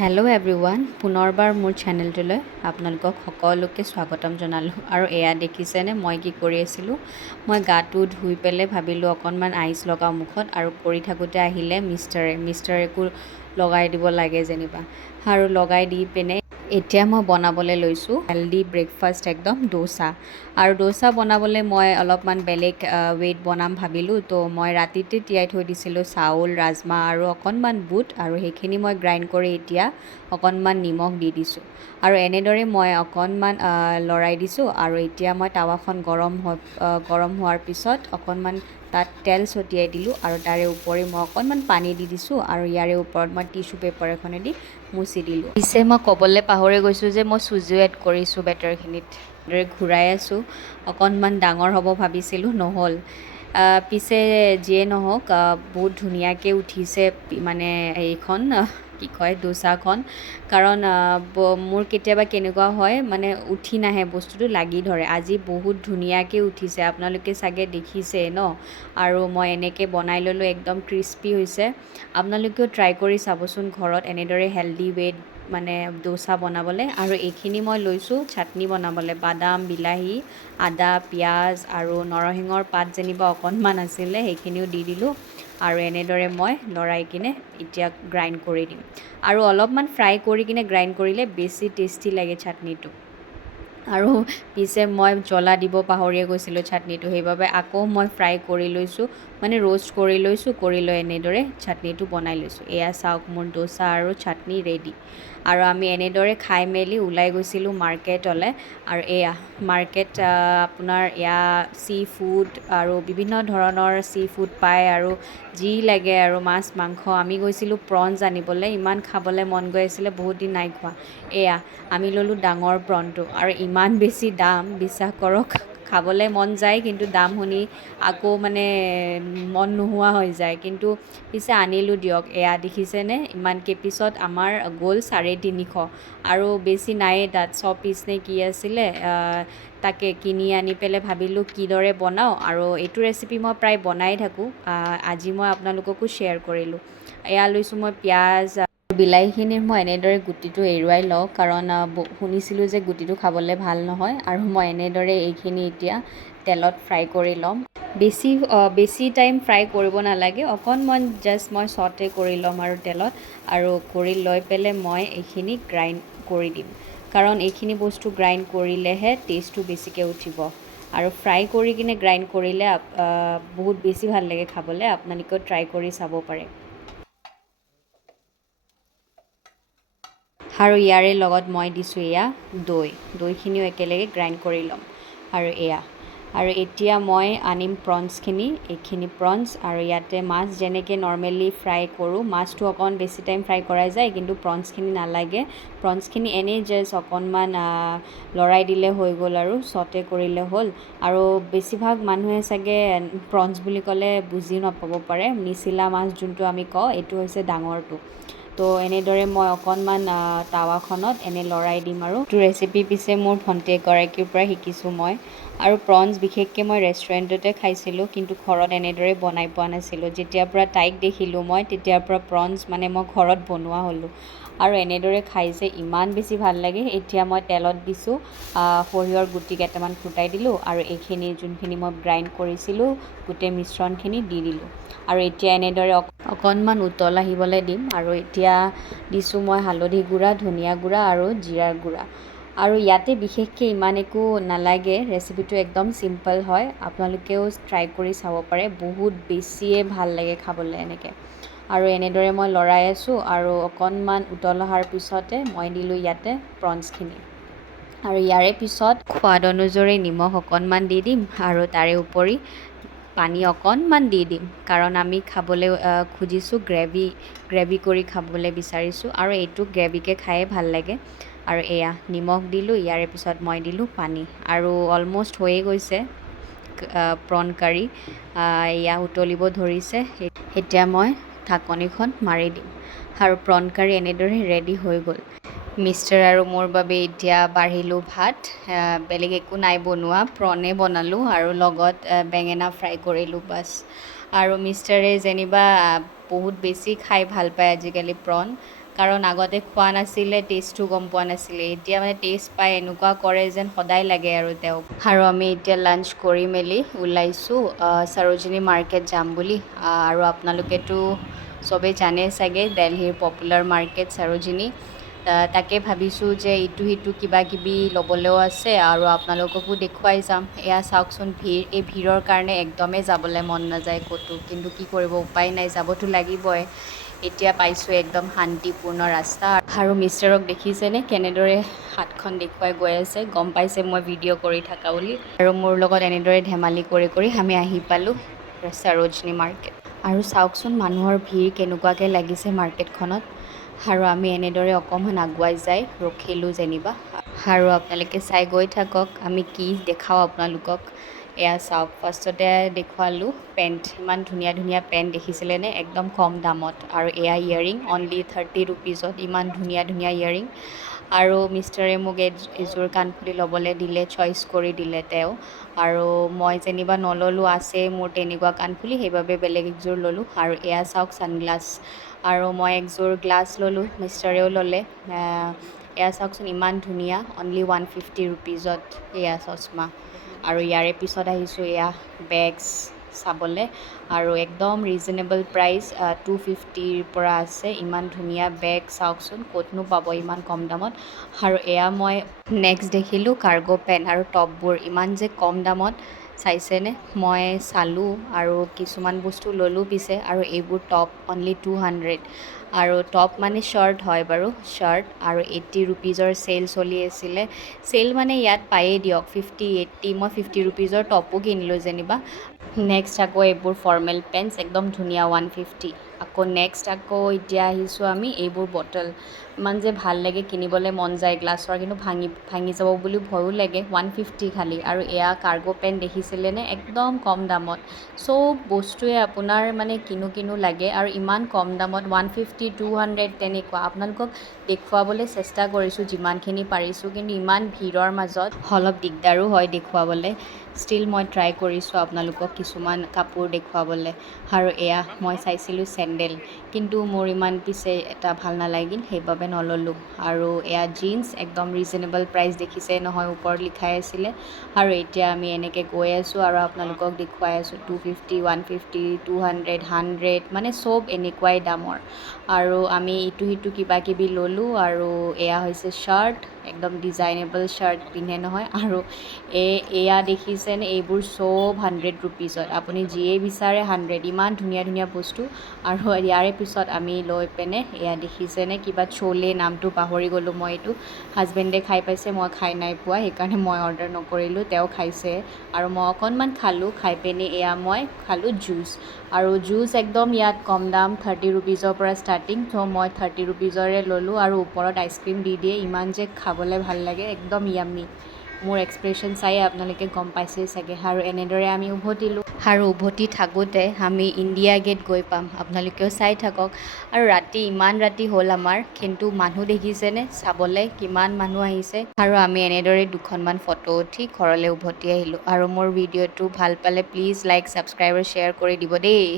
Hello' everyone, পুনৰবাৰ মোৰ চেনেলটোলৈ আপোনালোকক সকলোকে স্বাগতম জনালোঁ। আৰু এয়া দেখিছেনে মই কি কৰি আছিলোঁ। মই গাটো ধুই পেলাই ভাবিলোঁ অকণমান আইচ লগাওঁ মুখত, আৰু কৰি থাকোঁতে আহিলে মিষ্টাৰেকো লগাই দিব লাগে যেনিবা, আৰু লগাই দি পিনে এতিয়া মই বনাবলৈ লৈছোঁ হেল্ডি ব্ৰেকফাষ্ট, একদম ডোচা। আৰু ডোচা বনাবলৈ মই অলপমান বেলেগ ৱেইট বনাম ভাবিলোঁ। তো মই ৰাতিতে তিয়াই থৈ দিছিলোঁ চাউল, ৰাজমাহ আৰু অকণমান বুট, আৰু সেইখিনি মই গ্ৰাইণ্ড কৰি এতিয়া অকণমান নিমখ দি দিছোঁ। আৰু এনেদৰে মই অকণমান লৰাই দিছোঁ। আৰু এতিয়া মই টাৱাখন গৰম হোৱাৰ পিছত অকণমান তাত তেল ছটিয়াই দিলোঁ, আৰু তাৰে ওপৰি মই অকণমান পানী দি দিছোঁ, আৰু ইয়াৰে ওপৰত মই টিচু পেপাৰ এখনেদি মুচি দিলোঁ। পিছে মই ক'বলৈ পাহৰি গৈছোঁ যে মই চুজিও এড কৰিছোঁ বেটাৰখিনিত। এনেদৰে ঘূৰাই আছোঁ। অকণমান ডাঙৰ হ'ব ভাবিছিলোঁ, নহ'ল। পিছে যিয়ে নহওক বহুত ধুনীয়াকৈ উঠিছে মানে এইখন কি কয় ডোচাখন। কাৰণ মোৰ কেতিয়াবা কেনেকুৱা হয় মানে উঠি নাহে, বস্তুটো লাগি ধৰে। আজি বহুত ধুনীয়াকৈ উঠিছে, আপোনালোকে চাগে দেখিছে ন। আৰু মই এনেকৈ বনাই ল'লোঁ, একদম ক্ৰিস্পি হৈছে। আপোনালোকেও ট্ৰাই কৰি চাবচোন ঘৰত এনেদৰে হেল্ডি ৱেইট মানে ডোচা বনাবলৈ। আৰু এইখিনি মই লৈছোঁ চাটনি বনাবলৈ, বাদাম, বিলাহী, আদা, পিঁয়াজ আৰু নৰসিংহৰ পাত যেনিবা অকণমান আছিলে, সেইখিনিও দি দিলোঁ। আৰু এনেদৰে মই লৰাই কিনে এতিয়া গ্ৰাইণ্ড কৰি দিম। আৰু অলপমান ফ্ৰাই কৰি কিনে গ্ৰাইণ্ড কৰিলে বেছি টেষ্টি লাগে চাটনিটো। আৰু পিছে মই জ্বলা দিব পাহৰিয়ে গৈছিলোঁ চাটনিটো, সেইবাবে আকৌ মই ফ্ৰাই কৰি লৈছোঁ, মানে ৰোষ্ট কৰি লৈছোঁ। কৰি লৈ এনেদৰে চাটনিটো বনাই লৈছোঁ। এয়া চাওক, মোৰ ডোচা আৰু চাটনি ৰেডি। আৰু আমি এনেদৰে খাই মেলি ওলাই গৈছিলোঁ মাৰ্কেটলৈ। আৰু এয়া মাৰ্কেট, আপোনাৰ এয়া চি ফুড আৰু বিভিন্ন ধৰণৰ চি ফুড পায়, আৰু যি লাগে আৰু মাছ মাংস। আমি গৈছিলোঁ প্ৰনছ আনিবলৈ, ইমান খাবলৈ মন গৈ আছিলে, বহুত দিন নাই খোৱা। এয়া আমি ল'লোঁ ডাঙৰ প্ৰনটো, আৰু ইমান বেছি দাম, বিশ্বাস কৰক। খাবলৈ মন যায়, কিন্তু দাম শুনি আকৌ মানে মন নোহোৱা হৈ যায়। কিন্তু পিছে আনিলোঁ দিয়ক। এয়া দেখিছেনে, ইমানকৈ পিছত আমাৰ গ'ল 350। আৰু বেছি নায়েই তাত, 100 পিচ নে কি আছিলে। তাকে কিনি আনি পেলাই ভাবিলোঁ কিদৰে বনাওঁ, আৰু এইটো ৰেচিপি মই প্ৰায় বনাই থাকোঁ। আজি মই আপোনালোককো শ্বেয়াৰ কৰিলোঁ। এয়া লৈছোঁ মই পিঁয়াজ, বিলাহীখিনিৰ মই এনেদৰে গুটিটো এৰুৱাই লওঁ, কাৰণ শুনিছিলোঁ যে গুটিটো খাবলৈ ভাল নহয়। আৰু মই এনেদৰে এইখিনি এতিয়া তেলত ফ্ৰাই কৰি ল'ম। বেছি টাইম ফ্ৰাই কৰিব নালাগে, অকণমান জাষ্ট মই ছটে কৰি ল'ম আৰু তেলত। আৰু কৰি লৈ পেলাই মই এইখিনি গ্ৰাইণ্ড কৰি দিম, কাৰণ এইখিনি বস্তু গ্ৰাইণ্ড কৰিলেহে টেষ্টটো বেছিকৈ উঠিব। আৰু ফ্ৰাই কৰি কিনে গ্ৰাইণ্ড কৰিলে বহুত বেছি ভাল লাগে খাবলৈ। আপোনালোকেও ট্ৰাই কৰি চাব পাৰে। আৰু ইয়াৰে লগত মই দিছোঁ এয়া দৈখিনিও একেলগে গ্ৰাইণ্ড কৰি ল'ম। আৰু এতিয়া মই আনিম প্ৰনছখিনি, এইখিনি প্ৰনছ। আৰু ইয়াতে মাছ যেনেকৈ নৰ্মেলি ফ্ৰাই কৰোঁ, মাছটো অকণমান বেছি টাইম ফ্ৰাই কৰা যায়, কিন্তু প্ৰনছখিনি নালাগে। প্ৰনছখিনি এনেই জাষ্ট অকণমান লৰাই দিলে হৈ গ'ল, আৰু ছটে কৰিলে হ'ল। আৰু বেছিভাগ মানুহে চাগে প্ৰনছ বুলি ক'লে বুজি নাপাব পাৰে। নিচিলা মাছ যোনটো আমি কওঁ, এইটো হৈছে ডাঙৰটো। তো এনেদৰে মই অকণমান টাৱাখনত এনে লৰাই দিম। আৰু এইটো ৰেচিপি পিছে মোৰ ভণ্টি এগৰাকীৰ পৰা শিকিছোঁ মই। আৰু প্ৰনছ বিশেষকৈ মই ৰেষ্টুৰেণ্টতে খাইছিলোঁ, কিন্তু ঘৰত এনেদৰে বনাই পোৱা নাছিলোঁ। যেতিয়াৰ পৰা তাইক দেখিলোঁ মই, তেতিয়াৰ পৰা প্ৰনছ মানে মই ঘৰত বনোৱা হ'লোঁ। আৰু এনেদৰে খাই যে ইমান বেছি ভাল লাগে। এতিয়া মই তেলত দিছোঁ সৰিয়হৰ গুটি কেইটামান ফুটাই দিলোঁ, আৰু এইখিনি যোনখিনি মই গ্ৰাইণ্ড কৰিছিলোঁ গোটেই মিশ্ৰণখিনি দি দিলোঁ। আৰু এতিয়া এনেদৰে অকণমান উতল আহিবলৈ দিম। আৰু এতিয়া দিছোঁ মই হালধি গুড়া, ধনিয়া গুড়া আৰু জিৰাৰ গুড়া। আৰু ইয়াতে বিশেষকৈ ইমান একো নালাগে, ৰেচিপিটো একদম চিম্পল হয়। আপোনালোকেও ট্ৰাই কৰি চাব পাৰে, বহুত বেছিয়ে ভাল লাগে খাবলৈ এনেকৈ। আৰু এনেদৰে মই লৰাই আছোঁ, আৰু অকণমান উতল অহাৰ পিছতে মই দিলোঁ ইয়াতে প্ৰনছখিনি। আৰু ইয়াৰে পিছত সোৱাদ অনুযায়ী নিমখ অকণমান দি দিম, আৰু তাৰে উপৰি পানী অকণমান দি দিম, কাৰণ আমি খাবলৈ খুজিছোঁ গ্ৰেভি কৰি খাবলৈ বিচাৰিছোঁ। আৰু এইটো গ্ৰেভিকৈ খায়ে ভাল লাগে। আৰু এয়া নিমখ দিলোঁ, ইয়াৰে পিছত মই দিলোঁ পানী। আৰু অলম'ষ্ট হৈয়ে গৈছে প্ৰন কাৰী। এয়া উতলিব ধৰিছে, এতিয়া মই ঢাকনিখন মাৰি দিম। আৰু প্ৰন কাৰী এনেদৰে ৰেডি হৈ গ'ল। মিষ্টাৰ আৰু মোৰ বাবে এতিয়া বাঢ়িলোঁ ভাত। বেলেগ একো নাই বনোৱা, প্ৰনে বনালোঁ, আৰু লগত বেঙেনা ফ্ৰাই কৰিলোঁ, বাছ। আৰু মিষ্টাৰে যেনিবা বহুত বেছি খাই ভাল পায় আজিকালি প্ৰন। কাৰণ আগতে খোৱা নাছিলে, টেষ্টটো গম পোৱা নাছিলে। এতিয়া মানে টেষ্ট পাই এনেকুৱা কৰে যেন সদায় লাগে আৰু তেওঁক। আৰু আমি এতিয়া লাঞ্চ কৰি মেলি ওলাইছোঁ সৰোজিনী মাৰ্কেট যাম বুলি। আৰু আপোনালোকেতো চবেই জানে চাগে দিল্লীৰ পপুলাৰ মাৰ্কেট সৰোজিনী। তাকে ভাবিছোঁ যে ইটো সিটো কিবা কিবি ল'বলৈও আছে আৰু আপোনালোককো দেখুৱাই যাম। এয়া চাওকচোন ভিৰ, এই ভিৰৰ কাৰণে একদমেই যাবলৈ মন নাযায় ক'তো, কিন্তু কি কৰিব, উপায় নাই, যাবতো লাগিবই। এতিয়া পাইছোঁ একদম শান্তিপূৰ্ণ ৰাস্তা। আৰু মিষ্টাৰক দেখিছেনে কেনেদৰে হাতখন দেখুৱাই গৈ আছে, গম পাইছে মই ভিডিঅ' কৰি থকা বুলি। আৰু মোৰ লগত এনেদৰে ধেমালি কৰি কৰি আমি আহি পালোঁ সৰোজিনী মাৰ্কেট। আৰু চাওকচোন মানুহৰ ভিৰ কেনেকুৱাকৈ লাগিছে মাৰ্কেটখনত। আৰু আমি এনেদৰে অকণমান আগুৱাই যাই ৰখিলোঁ যেনিবা। আৰু আপোনালোকে চাই গৈ থাকক আমি কি দেখাওঁ আপোনালোকক। এয়া চাওক, ফাৰ্ষ্টতে দেখুৱালোঁ পেণ্ট। ইমান ধুনীয়া ধুনীয়া পেণ্ট দেখিছিলেনে, একদম কম দামত। আৰু এয়া ইয়েৰিং অনলি 30 ৰুপিজত, ইমান ধুনীয়া ধুনীয়া ইয়েৰিং। আৰু মিষ্টাৰে মোক এযোৰ কাণফুলি ল'বলৈ দিলে, চইচ কৰি দিলে তেওঁ। আৰু মই যেনিবা নল'লোঁ, আছে মোৰ তেনেকুৱা কাণফুলি, সেইবাবে বেলেগ একযোৰ ল'লোঁ। আৰু এয়া চাওক ছানগ্লাছ, আৰু মই একযোৰ গ্লাছ ল'লোঁ, মিষ্টাৰেও ল'লে। এয়া চাওকচোন ইমান ধুনীয়া, অনলি 150 ৰুপিজত এয়া চশমা। আৰু ইয়াৰে পিছত আহিছোঁ এয়া বেগছ চাবলৈ, আৰু একদম ৰিজনেবল প্ৰাইচ, 250ৰ পৰা আছে। ইমান ধুনীয়া বেগ চাওকচোন, ক'তনো পাব ইমান কম দামত। আৰু এয়া মই নেক্সট দেখিলোঁ কাৰ্গো পেণ্ট আৰু টপবোৰ, ইমান যে কম দামত, চাইছেনে। মই চালোঁ আৰু কিছুমান বস্তু ল'লোঁ পিছে। আৰু এইবোৰ টপ অনলি 200। আৰু টপ মানে শ্বাৰ্ট হয় বাৰু, শ্বাৰ্ট। আৰু 80 ৰুপিজৰ চেল চলি আছিলে। চেল মানে ইয়াত পায়েই দিয়ক 50, 80। মই 50 ৰুপিজৰ টপো কিনিলোঁ যেনিবা। নেক্সট আকৌ এইবোৰ ফৰ্মেল পেণ্টছ, একদম ধুনীয়া 150। আকৌ নেক্সট আকৌ এতিয়া আহিছোঁ আমি এইবোৰ বটল। ইমান যে ভাল লাগে, কিনিবলৈ মন যায় গ্লাছৰ, কিন্তু ভাঙি যাব বুলি ভয়ো লাগে। 150 খালি। আৰু এয়া কাৰ্গো পেণ্ট দেখিছিলেনে, একদম কম দামত। চব বস্তুৱে আপোনাৰ মানে কিনো লাগে, আৰু ইমান কম দামত 150, 200 তেনেকুৱা। আপোনালোকক দেখুৱাবলৈ চেষ্টা কৰিছোঁ যিমানখিনি পাৰিছোঁ, কিন্তু ইমান ভিৰৰ মাজত অলপ দিগদাৰো হয় দেখুৱাবলৈ। ষ্টিল মই ট্ৰাই কৰিছোঁ আপোনালোকক কিছুমান কাপোৰ দেখুৱাবলৈ। আৰু এয়া মই চাইছিলোঁ চেণ্ডেল, কিন্তু মোৰ ইমান পিছে এটা ভাল নালাগিল, সেইবাবে নল'লোঁ। আৰু এয়া জিন্স, একদম ৰিজনেবল প্ৰাইচ, দেখিছে নহয় ওপৰত লিখাই আছিলে। আৰু এতিয়া আমি এনেকৈ গৈ আছোঁ আৰু আপোনালোকক দেখুৱাই আছোঁ 250, 150, 200, 100, মানে চব এনেকুৱাই দামৰ। আৰু আমি ইটো সিটো কিবা কিবি ল'লোঁ। আৰু এয়া হৈছে শ্বাৰ্ট, একদম ডিজাইনেবল শ্বাৰ্ট পিন্ধে নহয়। আৰু এয়া দেখিছেনে, এইবোৰ চব 100 ৰুপিজত, আপুনি যিয়ে বিচাৰে 100, ইমান ধুনীয়া ধুনীয়া বস্তু। আৰু ইয়াৰে পিছত আমি লৈ পিনে এয়া দেখিছেনে, কিবা চলে, নামটো পাহৰি গ'লোঁ মই। এইটো হাজবেণ্ডে খাই পাইছে, মই খাই নাই পোৱা, সেইকাৰণে মই অৰ্ডাৰ নকৰিলোঁ, তেওঁ খাইছে। আৰু মই অকণমান খালোঁ, খাই পিনি এয়া মই খালোঁ জুচ। আৰু জুচ একদম ইয়াত কম দাম, 30 ৰুপিজৰ পৰা ষ্টাৰ্টিং। ত' মই 30 ৰুপিজৰে ল'লোঁ। আৰু ওপৰত আইচক্ৰীম দি দিয়ে, ইমান যে খাবলৈ ভাল লাগে, একদম য়াম্মি। মোৰ এক্সপ্ৰেশ্যন চাই আপোনালোকে গম পাইছেই চাগে। আৰু এনেদৰে আমি উভতিলোঁ। আৰু উভতি থাকোঁতে আমি ইণ্ডিয়া গেট গৈ পাম, আপোনালোকেও চাই থাকক। আৰু ৰাতি, ইমান ৰাতি হ'ল আমাৰ, কিন্তু মানুহ দেখিছেনে চাবলৈ, কিমান মানুহ আহিছে। আৰু আমি এনেদৰে দুখনমান ফটো উঠি ঘৰলৈ উভতি আহিলোঁ। আৰু মোৰ ভিডিঅ'টো ভাল পালে প্লিজ লাইক, ছাবস্ক্ৰাইব আৰু শ্বেয়াৰ কৰি দিব দেই।